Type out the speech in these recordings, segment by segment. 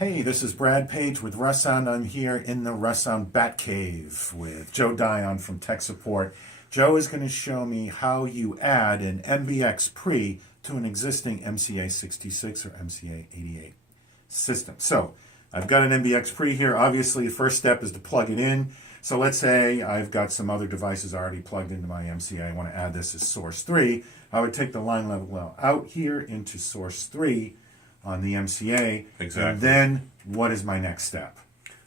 Hey, this is Brad Page with Russound. I'm here in the Russound Bat Cave with Joe Dion from Tech Support. Joe is going to show me how you add an MBX PRE to an existing MCA-66 or MCA-88 system. So, I've got an MBX PRE here. Obviously, the first step is to plug it in. So let's say I've got some other devices already plugged into my MCA. I want to add this as source 3. I would take the line level out here into source 3 on the MCA. Exactly. And then what is my next step?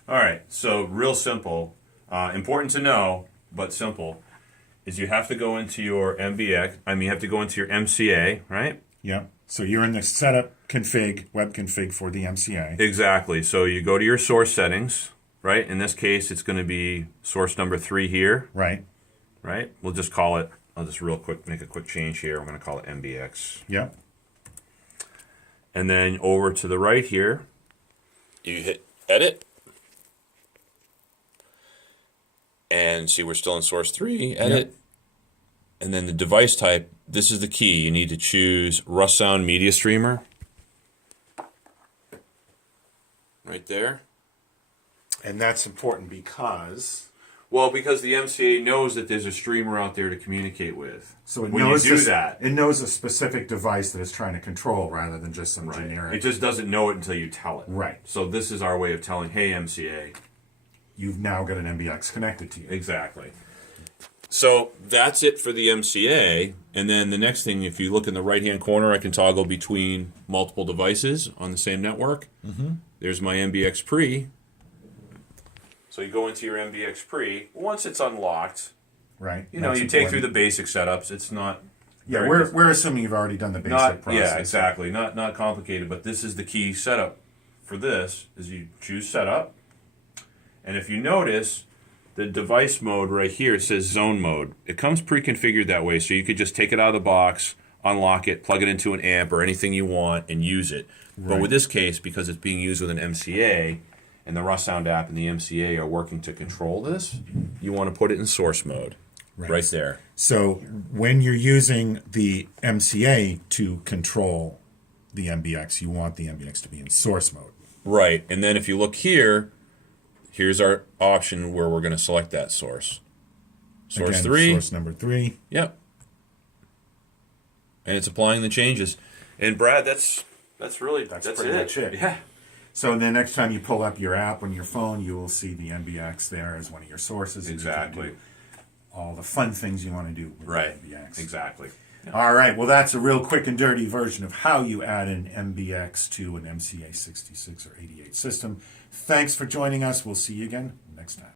All right, so real simple, important to know, but simple, is you have to go into your you have to go into your MCA, right? Yep. So you're in the setup config, web config for the MCA. Exactly. So you go to your source settings, right? In this case, it's going to be source number 3 here. Right. Right? We'll just call it, I'll just real quick make a quick change here. We're going to call it MBX. Yep. And then over to the right here, you hit edit. And see, we're still in source 3, edit. Yep. And then the device type, this is the key. You need to choose Russound Media Streamer. Right there. And that's important because... Well, because the MCA knows that there's a streamer out there to communicate with. So it when knows you do that, it knows a specific device that it's trying to control rather than just some generic. It just doesn't know it until you tell it. Right. So this is our way of telling, hey, MCA. You've now got an MBX connected to you. Exactly. So that's it for the MCA. And then the next thing, if you look in the right-hand corner, I can toggle between multiple devices on the same network. Mm-hmm. There's my MBX PRE. So you go into your MBX PRE. Once it's unlocked, right? You know, you take through the basic setups. It's not. Yeah, we're assuming you've already done the basic process. Yeah, exactly. Not complicated, but this is the key setup for this. Is you choose setup, and if you notice, the device mode right here, it says zone mode. It comes pre-configured that way, so you could just take it out of the box, unlock it, plug it into an amp or anything you want, and use it. Right. But with this case, because it's being used with an MCA, and the Russound app and the MCA are working to control this, you want to put it in source mode, right there. So when you're using the MCA to control the MBX, you want the MBX to be in source mode. Right, and then if you look here, here's our option where we're going to select that source. Source Again, 3. Source number 3. Yep. And it's applying the changes. And Brad, that's pretty much it. Yeah. So then next time you pull up your app on your phone, you will see the MBX there as one of your sources. Exactly. All the fun things you want to do with the MBX. Exactly. Yeah. All right. Well, that's a real quick and dirty version of how you add an MBX to an MCA 66 or 88 system. Thanks for joining us. We'll see you again next time.